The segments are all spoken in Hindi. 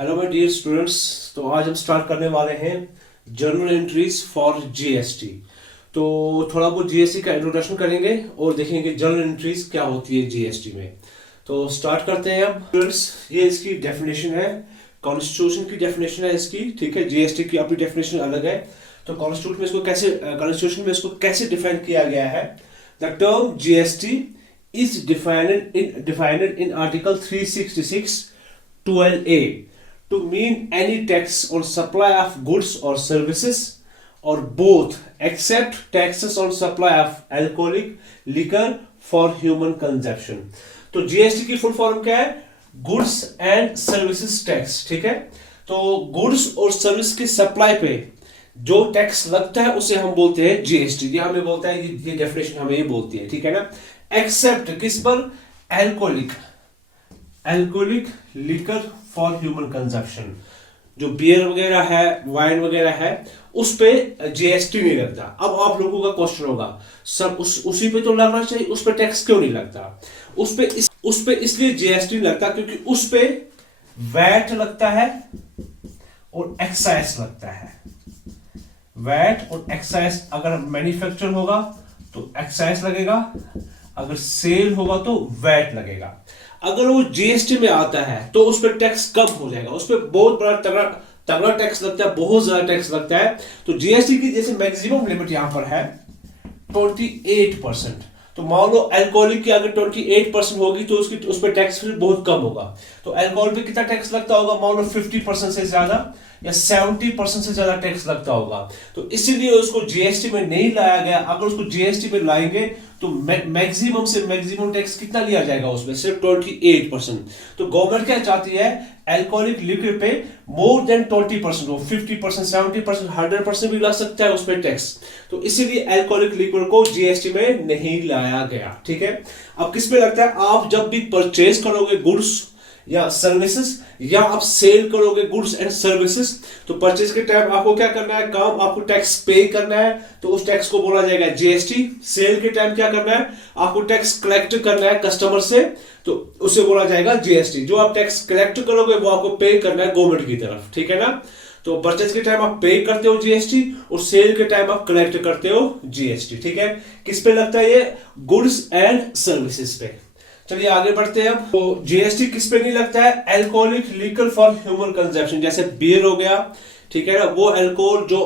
Hello my dear students. तो आज हम स्टार्ट करने वाले हैं जर्नल एंट्रीज फॉर जीएसटी। तो थोड़ा बहुत जीएसटी का इंट्रोडक्शन करेंगे और देखेंगे जर्नल एंट्रीज क्या होती है जीएसटी में। तो स्टार्ट करते हैं अब स्टूडेंट्स। ये इसकी डेफिनेशन है, कॉन्स्टिट्यूशन की डेफिनेशन है इसकी, ठीक है। जीएसटी की अपनी डेफिनेशन अलग है। तो कॉन्स्टिट्यूशन में इसको कैसे डिफाइन किया गया है? The term GST is defined in article 366 12A to mean any tax on supply of goods or services or both except taxes on supply of alcoholic liquor for human consumption। तो जीएसटी की फुल फॉर्म क्या है? गुड्स एंड सर्विसेज टैक्स, ठीक है। तो गुड्स और सर्विस की सप्लाई पे जो टैक्स लगता है उसे हम बोलते हैं जीएसटी। ये हमें बोलता है, ये डेफिनेशन हमें ये बोलती है, ठीक है ना। एक्सेप्ट किस पर? Alcoholic liquor for human consumption. जो बियर वगैरह है, वाइन वगैरह है, उस पे जीएसटी नहीं लगता। अब आप लोगों का क्वेश्चन होगा, सर उसी पे तो लगना चाहिए, उस पे टैक्स क्यों नहीं लगता? उस पे इसलिए जीएसटी नहीं लगता क्योंकि उस पे वैट लगता है और एक्साइज लगता है। वैट और एक्साइज अगर मैन्युफैक्चर होगा तो एक्साइज लगेगा, अगर सेल होगा तो वैट लगेगा। अगर वो जीएसटी में आता है तो उस पर टैक्स कम हो जाएगा, उस पर बहुत बड़ा तगड़ा टैक्स लगता है, बहुत ज्यादा टैक्स लगता है। तो जीएसटी की जैसे मैक्सिमम लिमिट यहां पर है 28%। तो मान लो अल्कोहलिक की अगर 28% होगी तो उस पर टैक्स फिर बहुत कम होगा। तो अल्कोहल पे कितना टैक्स लगता होगा? मान लो 50% से ज्यादा या 70% से ज्यादा टैक्स लगता होगा। तो इसीलिए उसको जीएसटी में नहीं लाया गया। अगर उसको जीएसटी में लाएंगे तो मैक्सिमम से मैक्सिमम टैक्स कितना लिया जाएगा? उसमें सिर्फ 28%। तो गवर्नमेंट क्या चाहती है? अल्कोहलिक लिक्विड पे मोर देन 20% हो, 50%, 70%, 100% भी लग सकता है उस पर टैक्स। तो इसीलिए अल्कोहलिक लिक्विड को जीएसटी में नहीं लाया गया, ठीक है। अब किस पे लगता है? आप जब भी परचेज करोगे गुड्स या सर्विसेज, या आप सेल करोगे गुड्स एंड सर्विसेज, तो परचेज के टाइम आपको क्या करना है? काम आपको टैक्स पे करना है, तो उस टैक्स को बोला जाएगा जीएसटी। सेल के टाइम क्या करना है? आपको टैक्स कलेक्ट करना है कस्टमर से, तो उसे बोला जाएगा जीएसटी। जो आप टैक्स कलेक्ट करोगे वो आपको पे करना है गवर्नमेंट की तरफ, ठीक है ना। तो परचेज के टाइम आप पे करते हो जीएसटी और सेल के टाइम आप कलेक्ट करते हो जीएसटी, ठीक है। किस पे लगता है ये? गुड्स एंड सर्विसेज पे। चलिए आगे बढ़ते हैं। अब तो जीएसटी किस पे नहीं लगता है? Alcoholic liquor for human consumption, जैसे बियर हो गया, ठीक है ना। वो अल्कोहल जो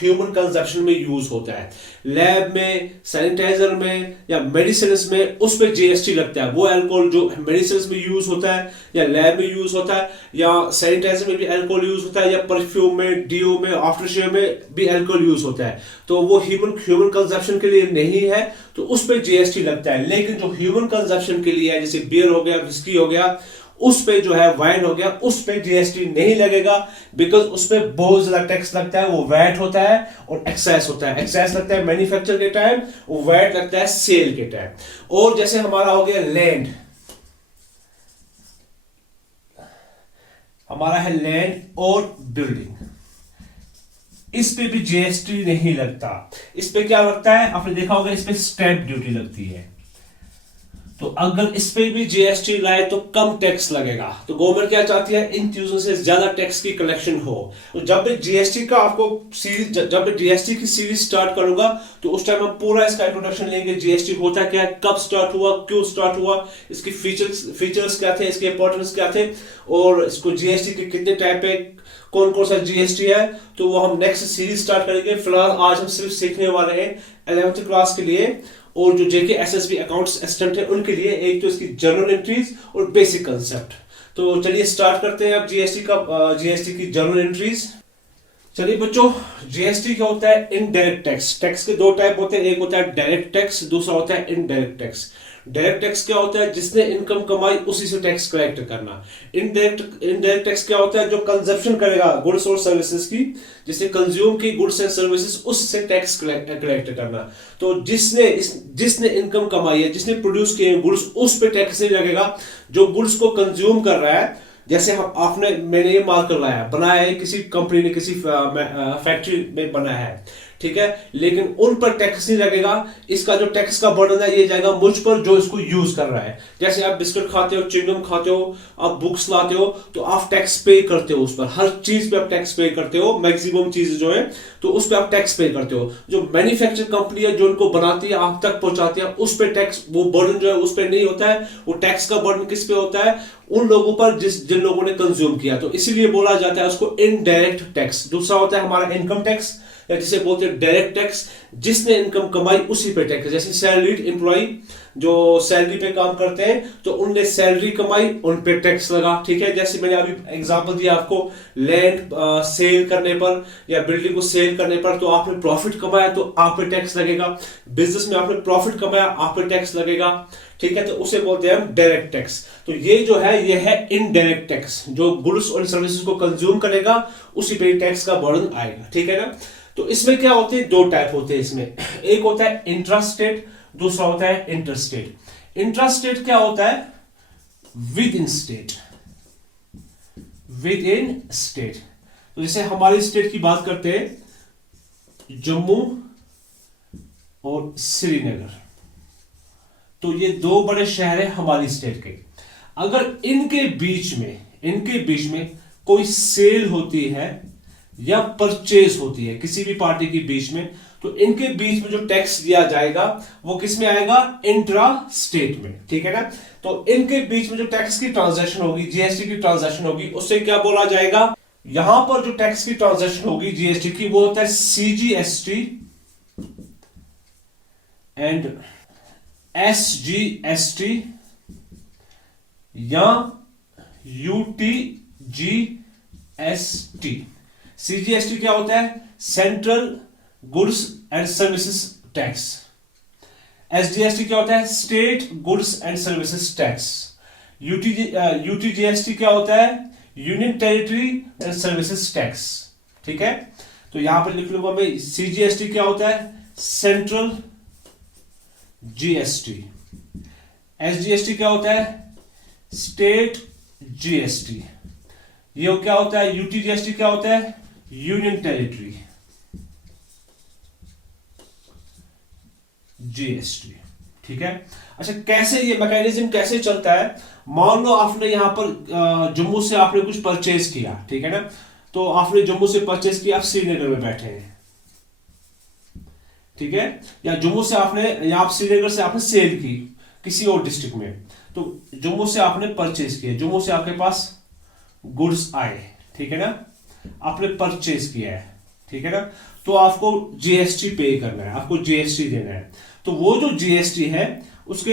ह्यूमन कंजप्शन में यूज होता है, लैब में, सैनिटाइजर में या मेडिसिन में, उस पे जीएसटी लगता है। वो अल्कोहल जो मेडिसिन में यूज होता है या लैब में यूज होता है या सैनिटाइजर में भी अल्कोहल यूज होता है या परफ्यूम में, डीओ में, आफ्टर शेव में भी अल्कोहल यूज होता है, तो वो ह्यूमन कंजप्शन के लिए नहीं है, तो उस पे जीएसटी लगता है। लेकिन जो ह्यूमन कंजप्शन के लिए है, जैसे बियर हो गया, विस्की हो गया, उस पे जो है वाइन हो गया, उस पे जीएसटी नहीं लगेगा, बिकॉज उस पे बहुत ज्यादा टैक्स लगता है। वो वैट होता है और एक्साइज होता है। एक्साइज लगता है मैन्युफैक्चर के टाइम, वो वैट लगता है सेल के टाइम। और जैसे हमारा हो गया लैंड, हमारा है लैंड और बिल्डिंग, इस पे भी जीएसटी नहीं लगता। इस पे क्या लगता है? आपने देखा होगा, इस पे स्टैंप ड्यूटी लगती है। तो अगर इस पे भी जीएसटी लाए तो कम टैक्स लगेगा। तो गवर्नमेंट क्या चाहती है? इन चीजों से ज्यादा टैक्स की कलेक्शन हो। तो जब भी जीएसटी का आपको सीरीज, जब भी जीएसटी की सीरीज स्टार्ट करूंगा तो उस टाइम हम पूरा इसका इंट्रोडक्शन लेंगे। जीएसटी होता क्या है, कब स्टार्ट हुआ, क्यों स्टार्ट हुआ, इसकी फीचर्स क्या थे, इसके इंपॉर्टेंस क्या थे, और इसको जीएसटी के कितने टाइप पे, कौन कौन सा जीएसटी है, तो वो हम नेक्स्ट सीरीज स्टार्ट करेंगे। फिलहाल आज हम सिर्फ सीखने वाले हैं 11th क्लास के लिए और जो जेके एसएसबी अकाउंट्स असिस्टेंट है उनके लिए, एक तो इसकी जर्नल एंट्रीज और बेसिक कंसेप्ट। तो चलिए स्टार्ट करते हैं अब जीएसटी की जर्नल एंट्रीज। चलिए बच्चों, जीएसटी क्या होता है? Indirect tax. टैक्स के दो टाइप होते हैं, एक होता है डायरेक्ट टैक्स, दूसरा होता है इनडायरेक्ट टैक्स। डायरेक्ट टैक्स क्या होता है? जिसने इनकम कमाई उसी से टैक्स कलेक्ट करना। इनडायरेक्ट टैक्स क्या होता है? जो कंजप्शन करेगा गुड्स और सर्विसेज की, जिसने कंज्यूम की गुड्स एंड सर्विसेज, उससे टैक्स कलेक्ट करना। तो जिसने इनकम कमाई है, जिसने प्रोड्यूस किए गुड्स, उस पे टैक्स नहीं लगेगा। जो गुड्स को कंज्यूम कर रहा है, जैसे मैंने ये मार्कर लाया, बनाया है किसी कंपनी ने, किसी फैक्ट्री में बनाया है, ठीक है, लेकिन उन पर टैक्स नहीं लगेगा। इसका जो टैक्स का बर्डन है ये जाएगा मुझ पर जो इसको यूज कर रहा है। जैसे आप बिस्किट खाते हो, च्युइंगम खाते हो, आप बुक्स लाते हो, तो आप टैक्स पे करते हो उस पर, हर चीज पे आप टैक्स पे करते हो, मैक्सिमम चीज जो है तो उस पर आप टैक्स पे करते हो। जो मैन्युफैक्चर कंपनी है जो उनको बनाती है आप तक पहुंचाती है, उस पर टैक्स, वो बर्डन जो है उस पर नहीं होता है। वो टैक्स का बर्डन किस पे होता है? उन लोगों पर जिन लोगों ने कंज्यूम किया। तो इसीलिए बोला जाता है उसको इनडायरेक्ट टैक्स। दूसरा होता है हमारा इनकम टैक्स, या जिसे बोलते हैं डायरेक्ट टैक्स, जिसने इनकम कमाई उसी पे टैक्स। जैसे सैलरीड एम्प्लॉय जो सैलरी पे काम करते हैं तो उनने सैलरी कमाई, उन पे टैक्स लगा, ठीक है। जैसे मैंने अभी एग्जांपल दिया आपको, लैंड सेल करने पर या बिल्डिंग को सेल करने पर तो आपने प्रॉफिट कमाया तो आप पे टैक्स लगेगा। बिजनेस में आपने प्रॉफिट कमाया, आप पे टैक्स लगेगा, ठीक है। तो उसे बोलते हैं हम डायरेक्ट टैक्स। तो ये जो है ये है इनडायरेक्ट टैक्स, जो गुड्स और सर्विसेज को कंज्यूम करेगा उसी पे टैक्स का बर्डन आएगा, ठीक है ना। तो इसमें क्या होते हैं? दो टाइप होते हैं इसमें। एक होता है इंट्रास्टेट, दूसरा होता है इंटरस्टेट। इंट्रास्टेट क्या होता है? With in state, with in state. तो जैसे हमारी स्टेट की बात करते हैं, जम्मू और श्रीनगर, तो ये दो बड़े शहर हैं हमारी स्टेट के। अगर इनके बीच में कोई सेल होती है या परचेज होती है किसी भी पार्टी के बीच में, तो इनके बीच में जो टैक्स दिया जाएगा वो किस में आएगा? इंट्रा स्टेट में, ठीक है ना। तो इनके बीच में जो टैक्स की ट्रांजैक्शन होगी, जीएसटी की ट्रांजैक्शन होगी, उससे क्या बोला जाएगा? यहां पर जो टैक्स की ट्रांजैक्शन होगी जीएसटी की, वो होता है सीजीएसटी एंड एसजीएसटी या यूटीजीएसटी। सीजीएसटी क्या होता है? Central goods and services tax. SGST क्या होता है? State goods and services tax. UTGST क्या होता है? Union territory and services tax, ठीक है। तो यहां पर लिख लूंगा मैं, सीजीएसटी क्या होता है? Central GST. एसजीएसटी क्या होता है? State GST. ये क्या होता है? यूटीजीएसटी क्या होता है? यूनियन टेरिटरी जीएसटी, ठीक है। अच्छा, कैसे ये मैकेनिज्म कैसे चलता है? मान लो आपने यहां पर जम्मू से आपने कुछ परचेज किया, ठीक है ना। तो आपने जम्मू से परचेज किया, आप श्रीनगर में बैठे हैं, ठीक है। या जम्मू से आपने, या आप श्रीनगर से आपने सेल की किसी और डिस्ट्रिक्ट में, तो जम्मू से आपने परचेज किया, जम्मू से आपके पास गुड्स आए, ठीक है ना, आपने परचेज किया है, ठीक है ना। तो आपको जीएसटी पे करना है, आपको जीएसटी देना है। तो वो जो जीएसटी है उसके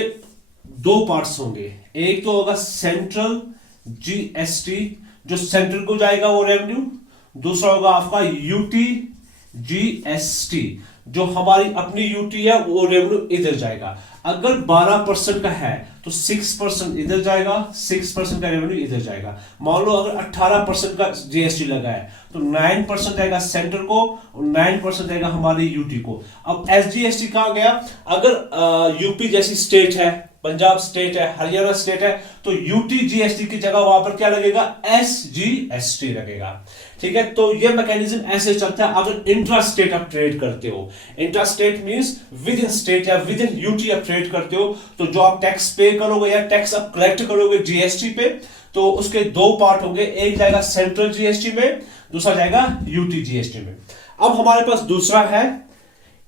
दो पार्ट्स होंगे। एक तो होगा सेंट्रल जीएसटी, जो सेंट्रल को जाएगा वो रेवेन्यू। दूसरा होगा आपका यूटी जीएसटी, जो हमारी अपनी यूटी है वो रेवेन्यू इधर जाएगा। अगर 12% का है तो 6% इधर जाएगा, 6% का रेवेन्यू इधर जाएगा। मान लो अगर 18% का जीएसटी लगा है तो 9% जाएगा सेंटर को और 9% जाएगा हमारी यूटी को। अब एसजीएसटी कहां गया? अगर यूपी जैसी स्टेट है, पंजाब स्टेट है, हरियाणा स्टेट है, तो यूटी जीएसटी की जगह वहां पर क्या लगेगा? एसजीएसटी लगेगा, ठीक है। तो ये मैकेनिज्म ऐसे चलता है अगर इंट्रा स्टेट आप ट्रेड करते हो। Intra state means with in state या विद इन यूटी आप ट्रेड करते हो, तो जो आप टैक्स पे करोगे या टैक्स आप कलेक्ट करोगे जीएसटी पे, तो उसके दो पार्ट होंगे। एक जाएगा सेंट्रल जीएसटी में, दूसरा जाएगा यूटी जीएसटी में। अब हमारे पास दूसरा है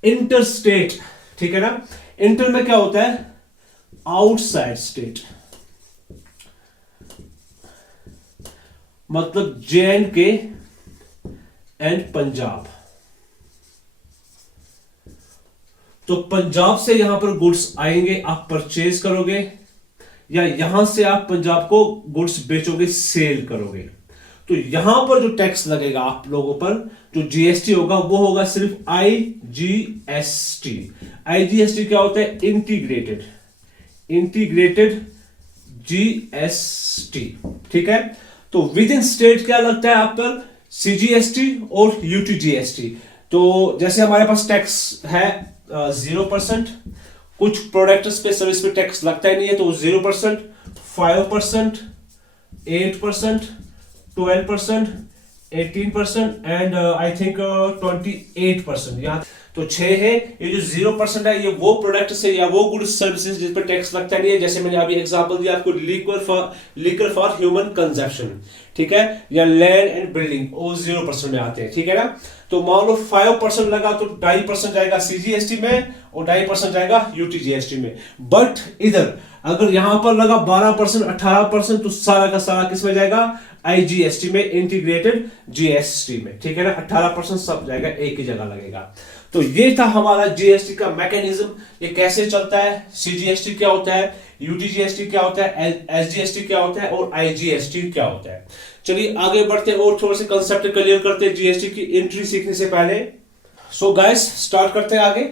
इंटर स्टेट, ठीक है ना। इंटर में क्या होता है? आउटसाइड स्टेट, मतलब JNK एंड पंजाब। तो पंजाब से यहां पर गुड्स आएंगे, आप परचेज करोगे, या यहां से आप पंजाब को गुड्स बेचोगे, सेल करोगे। तो यहां पर जो टैक्स लगेगा आप लोगों पर, जो जीएसटी होगा वो होगा सिर्फ आईजीएसटी। आईजीएसटी क्या होता है? इंटीग्रेटेड जीएसटी, ठीक है। तो विद इन स्टेट क्या लगता है आप पर? सीजीएसटी और यूटीजीएसटी। तो जैसे हमारे पास टैक्स है 0%, कुछ प्रोडक्ट्स पे, सर्विस पे टैक्स लगता ही नहीं है, तो 0%, 5%, 8%, 12%, 18% एंड आई थिंक 28% यहाँ। तो 6 है। ये जो 0% है ये वो प्रोडक्ट से या वो गुड्स सर्विसेज जिस पर टैक्स लगता नहीं है, जैसे मैंने अभी एग्जांपल दिया आपको, लिकर फॉर ह्यूमन कंजप्शन, ठीक है, या लैंड एंड बिल्डिंग, वो 0% में आते हैं, ठीक है ना। तो मान लो 5% लगा तो 2.5% जाएगा सीजीएसटी में और 2.5% जाएगा यूटीजीएसटी में। बट इधर अगर यहां पर लगा 12%, 18%, तो सारा का सारा किस में जाएगा, आईजीएसटी में, इंटीग्रेटेड जीएसटी में, ठीक है ना। 18% सब जाएगा, एक ही जगह लगेगा। तो ये था हमारा जीएसटी का मैकेनिज्म, ये कैसे चलता है, सीजीएसटी क्या होता है, यूटीजीएसटी क्या होता है, एसजीएसटी क्या होता है और आईजीएसटी क्या होता है। चलिए आगे बढ़ते हैं और थोड़े से कंसेप्ट क्लियर करते हैं जीएसटी की एंट्री सीखने से पहले। सो गाइस स्टार्ट करते हैं आगे।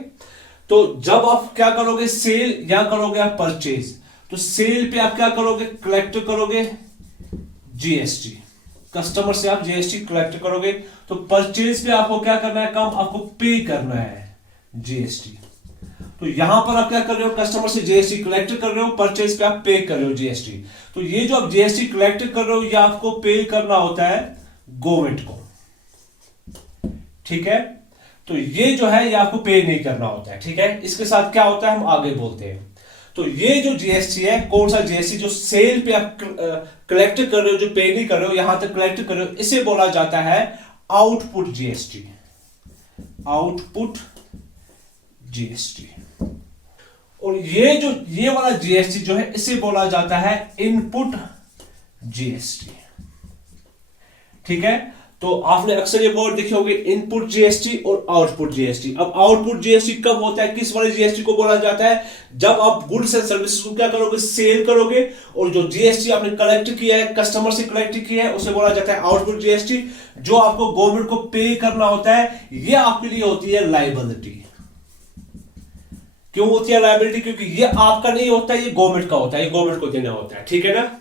तो जब आप क्या करोगे, सेल या करोगे आप परचेज, तो सेल पे आप क्या करोगे, कलेक्ट करोगे जीएसटी, कस्टमर से आप जीएसटी कलेक्ट करोगे। तो परचेज पे आपको क्या करना है, काम आपको पे करना है जीएसटी। तो यहां पर आप क्या कर रहे हो, कस्टमर से जीएसटी कलेक्ट कर रहे हो, परचेज पे आप पे कर रहे हो जीएसटी। तो ये जो आप जीएसटी कलेक्ट कर रहे हो ये आपको पे करना होता है गवर्नमेंट को, ठीक है। तो ये जो है ये आपको पे नहीं करना होता है, ठीक है। इसके साथ क्या होता है हम आगे बोलते हैं। तो ये जो जीएसटी है, कौन सा जीएसटी, जो सेल पे आप कलेक्ट कर रहे हो, जो पे नहीं कर रहे हो, यहां तक कलेक्ट कर रहे हो, इसे बोला जाता है आउटपुट जीएसटी, आउटपुट जीएसटी। और ये वाला जीएसटी जो है इसे बोला जाता है इनपुट जीएसटी, ठीक है। तो आपने अक्सर ये वर्ड देखे होंगे, इनपुट जीएसटी और आउटपुट जीएसटी। अब आउटपुट जीएसटी कब होता है, किस वाले जीएसटी को बोला जाता है, जब आप गुड्स एंड सर्विसेज को क्या करोगे, सेल करोगे, और जो जीएसटी आपने कलेक्ट किया है, कस्टमर से कलेक्ट किया है, उसे बोला जाता है आउटपुट जीएसटी। जो आपको गवर्नमेंट को पे करना होता है, ये आपके लिए होती है लायबिलिटी। क्यों होती है लायबिलिटी, क्योंकि ये आपका नहीं होता, ये गवर्नमेंट का होता है, ये गवर्नमेंट को देना होता है, ठीक है ना।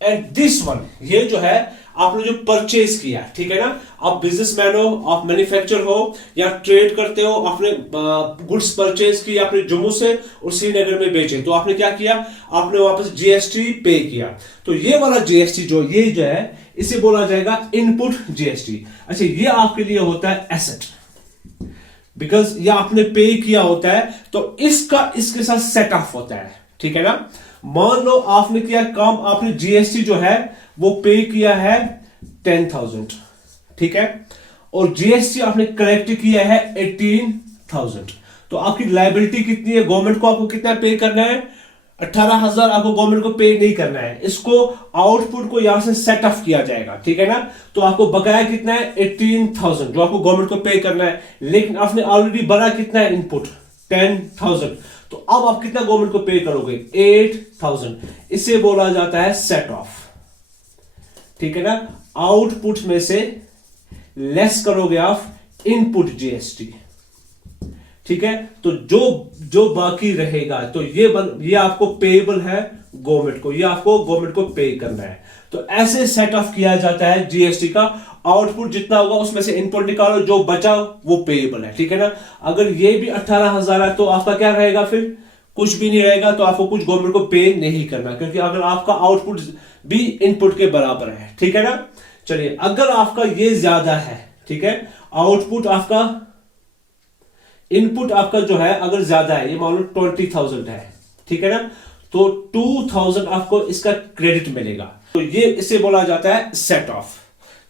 एंड दिस वन, ये जो है आपने जो परचेज किया, ठीक है ना, आप बिजनेसमैन हो, आप मैन्युफैक्चर हो या ट्रेड करते हो, आपने गुड्स परचेज की आपने जम्मू से और श्रीनगर में बेचे, तो आपने क्या किया, आपने वापस जीएसटी पे किया। तो ये वाला जीएसटी जो है इसे बोला जाएगा इनपुट जीएसटी। अच्छा, ये आपके लिए होता है एसेट, बिकॉज ये आपने पे किया होता है, तो इसके साथ सेट ऑफ होता है, ठीक है ना। मान लो आपने किया काम, आपने जीएसटी जो है वो पे किया है 10,000, ठीक है, और जीएसटी आपने कलेक्ट किया है 18,000। तो आपकी लायबिलिटी कितनी है, गवर्नमेंट को आपको कितना पे करना है, 18,000 आपको गवर्नमेंट को पे नहीं करना है, इसको आउटपुट को यहां से सेट ऑफ किया जाएगा, ठीक है ना। तो आपको बकाया कितना है, 18,000 जो आपको गवर्नमेंट को पे करना है, लेकिन आपने ऑलरेडी भरा कितना है इनपुट, 10,000। तो अब आप कितना गवर्नमेंट को पे करोगे, 8,000। इसे बोला जाता है सेट ऑफ, ठीक है ना। आउटपुट में से लेस करोगे आप इनपुट जीएसटी, ठीक है। तो जो बाकी रहेगा, तो ये आपको पेएबल है गवर्नमेंट को, ये आपको गवर्नमेंट को पे करना है। तो ऐसे सेट ऑफ किया जाता है जीएसटी का। आउटपुट जितना होगा उसमें से इनपुट निकालो, जो बचा वो पेएबल है, ठीक है ना। अगर ये भी 18,000 है तो आपका क्या रहेगा, फिर कुछ भी नहीं रहेगा, तो आपको कुछ गवर्नमेंट को पे नहीं करना, क्योंकि अगर आपका आउटपुट भी इनपुट के बराबर है, ठीक है ना। चलिए, अगर आपका ये ज्यादा है, ठीक है, आउटपुट आपका, इनपुट आपका जो है अगर ज्यादा है, ये मान लो 20,000 है, ठीक है ना, तो 2,000 आपको इसका क्रेडिट मिलेगा। तो ये इसे बोला जाता है सेट ऑफ।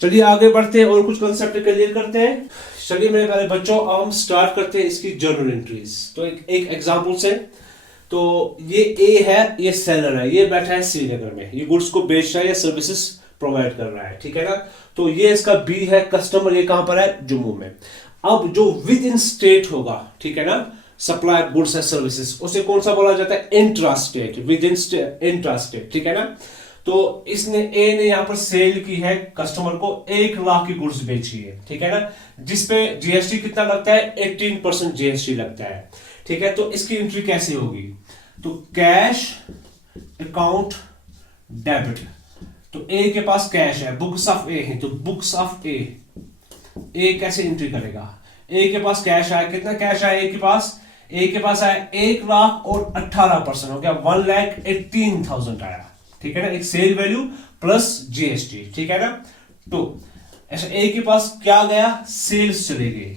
चलिए आगे बढ़ते हैं और कुछ कंसेप्ट क्लियर करते हैं। चलिए मेरे प्यारे बच्चों, अब हम स्टार्ट करते हैं इसकी जर्नल एंट्रीज। तो एक एग्जांपल से, तो ये ए है, ये सेलर है, ये बैठा है श्रीनगर में, ये गुड्स को बेच रहा है या सर्विसेज प्रोवाइड कर रहा है, ठीक है ना। तो ये इसका बी है, कस्टमर ये कहां पर है, जम्मू में। अब जो विद इन स्टेट होगा, ठीक है ना, सप्लाई गुड्स एंड सर्विसेज, उसे कौन सा बोला जाता है, intra state, with in state, intra state, ठीक है ना। तो इसने ए ने यहां पर सेल की है, कस्टमर को 1 लाख की गुड्स बेची है, ठीक है ना, जिसपे जीएसटी कितना लगता है, 18% जीएसटी लगता है, ठीक है। तो इसकी एंट्री कैसे होगी, तो कैश अकाउंट डेबिट, तो ए के पास कैश है, बुक्स ऑफ ए है, तो बुक्स ऑफ ए कैसे एंट्री करेगा, ए के पास कैश आया, कितना कैश आया ए के पास आया 1 लाख और 18% हो गया, 1,18,000 आया, ठीक है ना, एक सेल वैल्यू प्लस जीएसटी, ठीक है ना। तो ऐसा ए के पास क्या गया, सेल्स चले गए,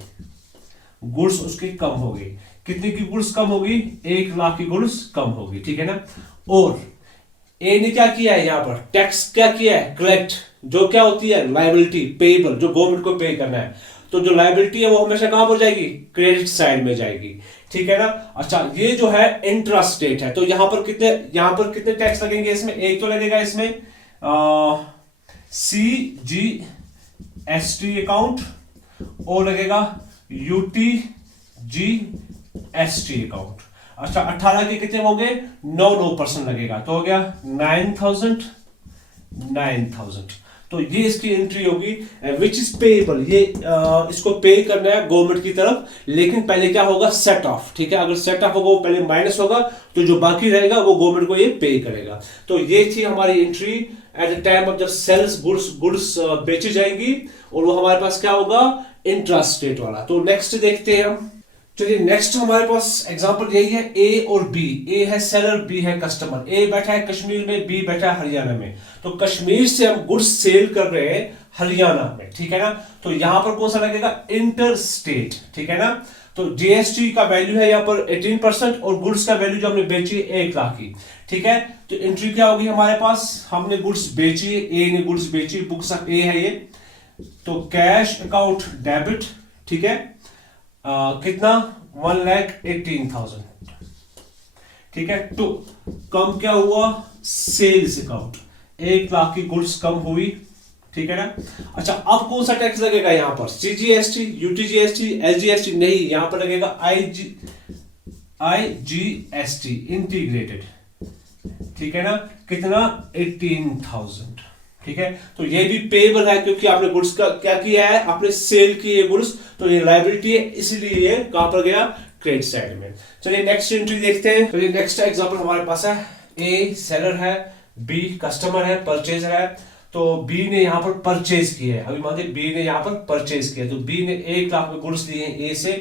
गुड्स उसकी कम हो गई। कितने की गुड्स कम होगी, 1 लाख की गुड्स कम होगी, ठीक है ना। और ए ने क्या किया है, यहां पर टैक्स क्या किया है, कलेक्ट, जो क्या होती है लायबिलिटी पेएबल, जो गवर्नमेंट को पे करना है। तो जो लायबिलिटी है वो हमेशा कहां पर जाएगी, क्रेडिट साइड में जाएगी, ठीक है ना। अच्छा, ये जो है इंट्रा स्टेट है, तो यहां पर कितने टैक्स लगेंगे इसमें, एक तो लगेगा इसमें CGST अकाउंट और लगेगा UTGST अकाउंट। अच्छा, 18 के कितने होंगे, 9% लगेगा, तो हो गया 9,000। तो ये इसकी एंट्री होगी विच इज पेएबल, ये इसको पे करना है गवर्नमेंट की तरफ, लेकिन पहले क्या होगा, सेट ऑफ, ठीक है। अगर सेट ऑफ होगा वो पहले माइनस होगा, तो जो बाकी रहेगा वो गवर्नमेंट को ये पे करेगा। तो ये थी हमारी entry at the time of जब सेल्स गुड्स बेची जाएंगी, और वो हमारे पास क्या होगा, इंट्रा स्टेट वाला। तो नेक्स्ट देखते हैं हम। चलिए नेक्स्ट हमारे पास एग्जांपल यही है, ए और बी, ए है सेलर, बी है कस्टमर। ए बैठा है कश्मीर में, बी बैठा है हरियाणा में। तो कश्मीर से हम गुड्स सेल कर रहे हैं हरियाणा में, ठीक है ना। तो यहां पर कौन सा लगेगा, इंटर स्टेट, ठीक है ना। तो जीएसटी का वैल्यू है यहाँ पर 18% और गुड्स का वैल्यू जो हमने बेची है 1 लाख की, ठीक है। तो एंट्री क्या होगी हमारे पास, हमने गुड्स बेची, ए ने गुड्स बेची, बुक्स ऑफ ए है ये, तो कैश अकाउंट डेबिट, ठीक है। कितना, 1,18,000, ठीक है। तो कम क्या हुआ, सेल्स अकाउंट, 1 लाख की गुड्स कम हुई, ठीक है ना। अच्छा, अब कौन सा टैक्स लगेगा यहाँ पर, सीजीएसटी, यूटीजीएसटी, एसजीएसटी, नहीं, यहां पर लगेगा आईजीएसटी इंटीग्रेटेड, ठीक है ना। कितना, 18,000, ठीक है। तो ये भी पेएबल है क्योंकि आपने गुड्स का क्या किया है, आपने सेल की है गुड्स, तो ये लायबिलिटी है, इसीलिए ये कहां पर गया, क्रेडिट साइड में। चलिए नेक्स्ट एंट्री देखते हैं। चलिए नेक्स्ट एग्जांपल हमारे पास है, ए सेलर है, बी कस्टमर है, परचेजर है। तो बी ने यहां पर परचेज किया है, अभी मानिए बी ने यहां पर परचेज किया, तो बी ने 1 लाख में गुड्स लिए हैं ए से,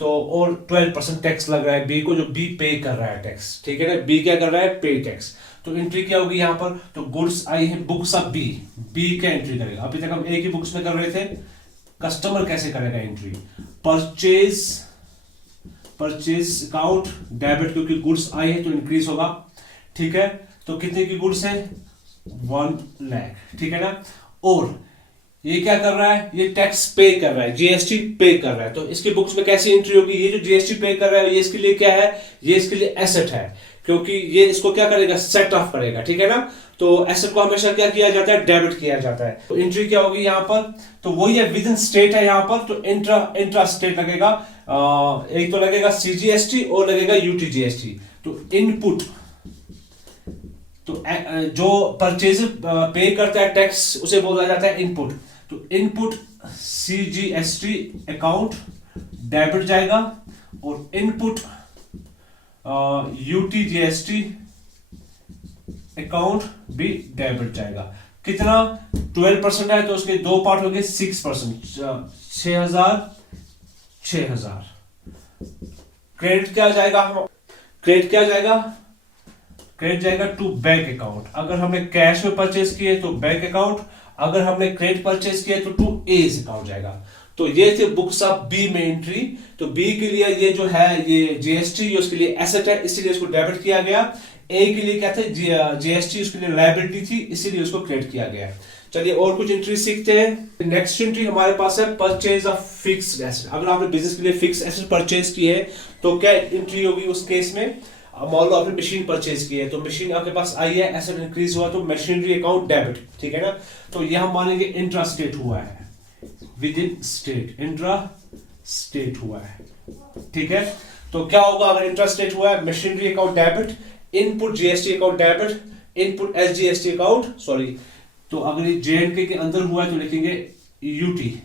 तो और 12% टैक्स लग रहा है बी को, जो बी पे कर रहा है टैक्स, ठीक है ना। बी क्या कर रहा है, पे टैक्स। तो एंट्री क्या होगी यहाँ पर, तो गुड्स आई है बुक्स ऑफ बी, बी का एंट्री करेगा। अभी तक हम ए की बुक्स में कर रहे थे, कस्टमर कैसे करेगा एंट्री, परचेज अकाउंट डेबिट, क्योंकि गुड्स आई है तो इंक्रीज होगा, ठीक है। तो कितने की गुड्स है, 1 लाख, ठीक है ना। और ये क्या कर रहा है, ये टैक्स पे कर रहा है, जीएसटी पे कर रहा है। तो इसकी बुक्स में कैसी एंट्री होगी, ये जो जीएसटी पे कर रहा है ये इसके लिए क्या है, ये इसके लिए एसेट है, क्योंकि ये इसको क्या करेगा, सेट ऑफ करेगा, ठीक है ना। तो एसेट को हमेशा क्या किया जाता है, डेबिट किया जाता है। तो एंट्री क्या होगी यहाँ पर, तो वही है, विद इन स्टेट है यहाँ पर, तो इंट्रा स्टेट लगेगा। एक तो लगेगा सीजीएसटी और लगेगा यूटीजीएसटी। तो इनपुट, तो जो परचेज पे करता है टैक्स उसे बोला जाता है इनपुट। तो इनपुट सीजीएसटी अकाउंट डेबिट जाएगा, और इनपुट यूटीजीएसटी अकाउंट भी डेबिट जाएगा। कितना, 12% है, तो उसके दो पार्ट हो गए, 6%, 6,000। क्रेडिट क्या जाएगा, क्रेडिट जाएगा टू बैंक अकाउंट। अगर हमने कैश में परचेज किए तो बैंक अकाउंट, अगर हमने क्रेडिट परचेज किया तो टू एज अकाउंट जाएगा। तो ये थे बुक्स ऑफ बी में एंट्री। तो बी के लिए ये जो है ये जीएसटी, उसके लिए एसेट है, इसीलिए इसको डेबिट किया गया। ए के लिए क्या था, जीएसटी, उसके लिए लायबिलिटी थी, इसीलिए उसको क्रेडिट किया गया। चलिए और कुछ एंट्री सीखते हैं। नेक्स्ट एंट्री हमारे पास है परचेज ऑफ फिक्स्ड एसेट। अगर आपने बिजनेस के लिए फिक्स एसेट परचेज की है तो क्या एंट्री होगी उस केस में, मान लो आपने मशीन परचेज की है, तो मशीन आपके पास आई है, एसेट इंक्रीज हुआ, तो मशीनरी अकाउंट डेबिट, ठीक है ना। तो ये हम मानेंगे इंट्रा स्टेट हुआ है, with in state, intra state हुआ है, ठीक है। तो क्या होगा अगर इंट्रा स्टेट हुआ है, machinery account debit, input GST account debit, input SGST account sorry. तो अगर ये जेएंडके के अंदर हुआ है तो लिखेंगे UT,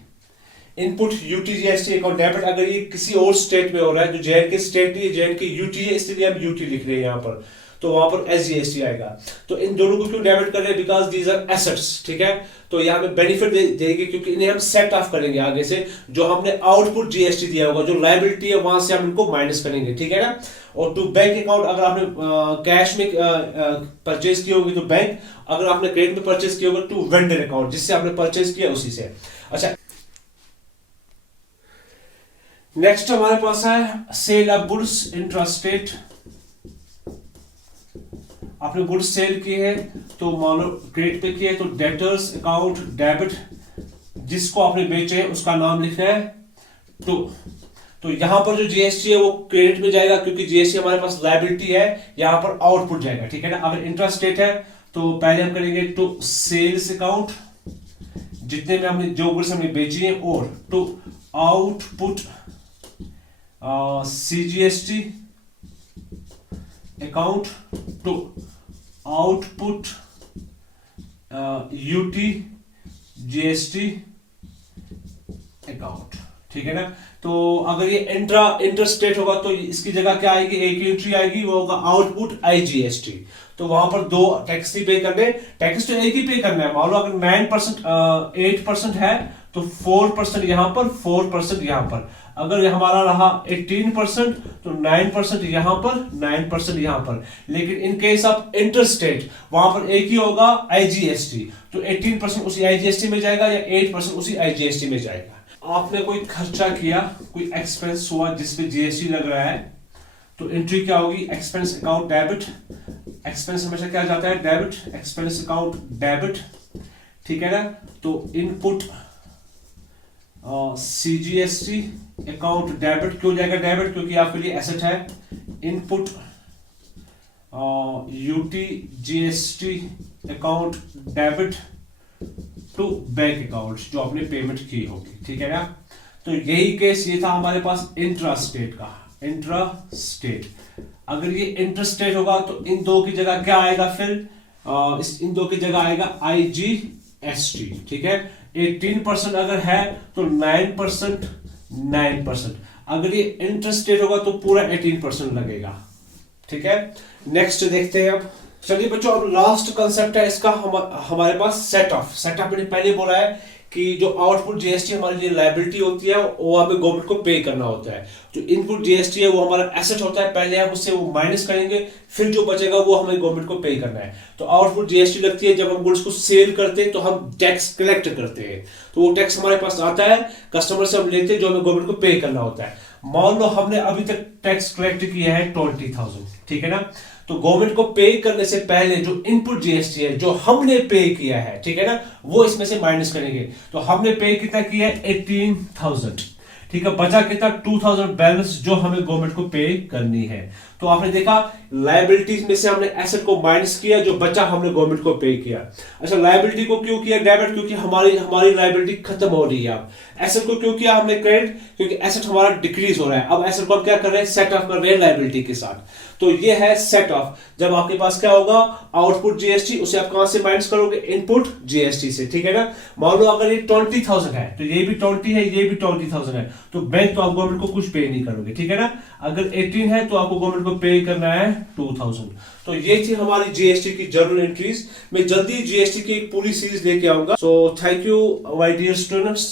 input UTGST account debit. अगर ये किसी और स्टेट में हो रहा है, तो जेएंडके स्टेट नहीं है, जेएंडके यूटी है, इसलिए हम यूटी लिख रहे हैं यहाँ पर। तो वहां पर SGST आएगा। तो इन दोनों को क्यों डेबिट कर रहे हैं? बिकॉज दीज आर एसेट्स, ठीक है। तो यहाँ पे बेनिफिट देंगे क्योंकि इन्हें हम सेट ऑफ करेंगे आगे से, जो हमने आउटपुट GST दिया होगा, जो लायबिलिटी है वहां से हम इनको माइनस करेंगे, ठीक है ना। और टू बैंक अकाउंट, अगर आपने कैश में परचेज की होगी तो बैंक, अगर आपने क्रेडिट में परचेज किया होगा टू वेंडर अकाउंट, जिससे आपने परचेज किया उसी से। अच्छा, नेक्स्ट हमारे पास है सेल ऑफ गुड्स इंट्रास्टेट। आपने गुड्स सेल की है तो मान लो क्रेडिट पे किया है, तो डेटर्स अकाउंट डेबिट, जिसको आपने बेचे है उसका नाम लिखना है तो यहां पर जो GST है वो क्रेडिट में जाएगा, क्योंकि GST हमारे पास लायबिलिटी है, यहां पर आउटपुट जाएगा, ठीक है ना। अगर इंट्रास्टेट है तो पहले हम करेंगे टू सेल्स अकाउंट, जितने में हमने जो गुड्स हमने बेची है, और to output CGST account, to output UT GST account, ठीक है ना। तो अगर ये इंटरस्टेट होगा तो इसकी जगह क्या आएगी? एक ही एंट्री आएगी, वो होगा आउटपुट IGST। तो वहां पर दो टैक्स नहीं पे करने, टैक्स तो एक ही पे करना है। मान लो अगर 9% 8% है तो 4% यहां पर, 4% यहां पर। अगर हमारा रहा 18% तो 9% यहां पर, 9% यहां पर। लेकिन इन केस ऑफ इंटरस्टेट वहां पर एक ही होगा IGST, तो 18% उसी IGST में जाएगा या 8% उसी IGST में जाएगा। आपने कोई खर्चा किया, कोई एक्सपेंस हुआ जिसपे GST लग रहा है, तो एंट्री क्या होगी? Expense account debit. एक्सपेंस हमेशा क्या जाता है? डेबिट। एक्सपेंस अकाउंट डेबिट, ठीक है ना। तो इनपुट CGST अकाउंट डेबिट। क्यों जाएगा डेबिट? क्योंकि आपके लिए एसेट है। Input UT GST account debit to bank account, जो आपने पेमेंट की होगी, ठीक है ना। तो यही केस ये था हमारे पास इंट्रास्टेट का। इंट्रास्टेट, अगर ये इंटरस्टेट होगा तो इन दो की जगह क्या आएगा फिर? इन दो की जगह आएगा IGST, ठीक है। 18% अगर है तो 9%, 9%। अगर ये इंटरस्टेट होगा तो पूरा 18% लगेगा, ठीक है। नेक्स्ट देखते हैं अब। चलिए बच्चों, अब लास्ट कंसेप्ट है इसका हमारे पास सेट ऑफ। सेट ऑफ मैंने पहले बोला है कि जो आउटपुट GST हमारी जो लायबिलिटी होती है वो हमें गवर्नमेंट को पे करना होता है। जो इनपुट GST है वो हमारा एसेट होता है, पहले हम उससे वो माइनस करेंगे, फिर जो बचेगा वो हमें गवर्नमेंट को पे करना है। तो आउटपुट GST लगती है जब हम गुड्स को सेल करते हैं, तो हम टैक्स कलेक्ट करते हैं, तो वो टैक्स हमारे पास आता है, कस्टमर से हम लेते हैं, जो हमें गवर्नमेंट को पे करना होता है। मान लो हमने अभी तक टैक्स कलेक्ट किया है 20,000, ठीक है ना। तो गवर्नमेंट को पे करने से पहले जो इनपुट GST है जो हमने पे किया है, ठीक है ना, वो इसमें से माइनस करेंगे। तो हमने पे कितना किया है? 18,000, ठीक है। बचा कितना? 2,000 बैलेंस, जो हमें गवर्नमेंट को पे करनी है। तो आपने देखा लायबिलिटीज में से हमने एसेट को माइनस किया, जो बचा हमने गवर्नमेंट को पे किया। अच्छा, लायबिलिटी को क्यों किया डेबिट? क्योंकि हमारी लायबिलिटी खत्म हो रही है। अब एसेट को क्यों किया हमने क्रेडिट? क्योंकि एसेट हमारा डिक्रीज हो रहा है। अब एसेट को हम क्या कर रहे हैं? सेट ऑफ कर रहे हैं लायबिलिटी के साथ। तो ये है सेट ऑफ। जब आपके पास क्या होगा? आउटपुट GST, उसे आप कहां से माइनस करोगे? इनपुट GST से, ठीक है ना। मान लो अगर ये 20,000 है तो ये भी 20 है, ये भी 20,000 है, तो बैंक तो आप गवर्नमेंट को कुछ पे नहीं करोगे, ठीक है ना। अगर 18 है तो आपको गवर्नमेंट को पे करना है 2,000। तो ये थी हमारी GST की जर्नल एंट्रीज। मैं जल्दी GST की एक पूरी सीरीज लेके आऊंगा। So thank you my dear students.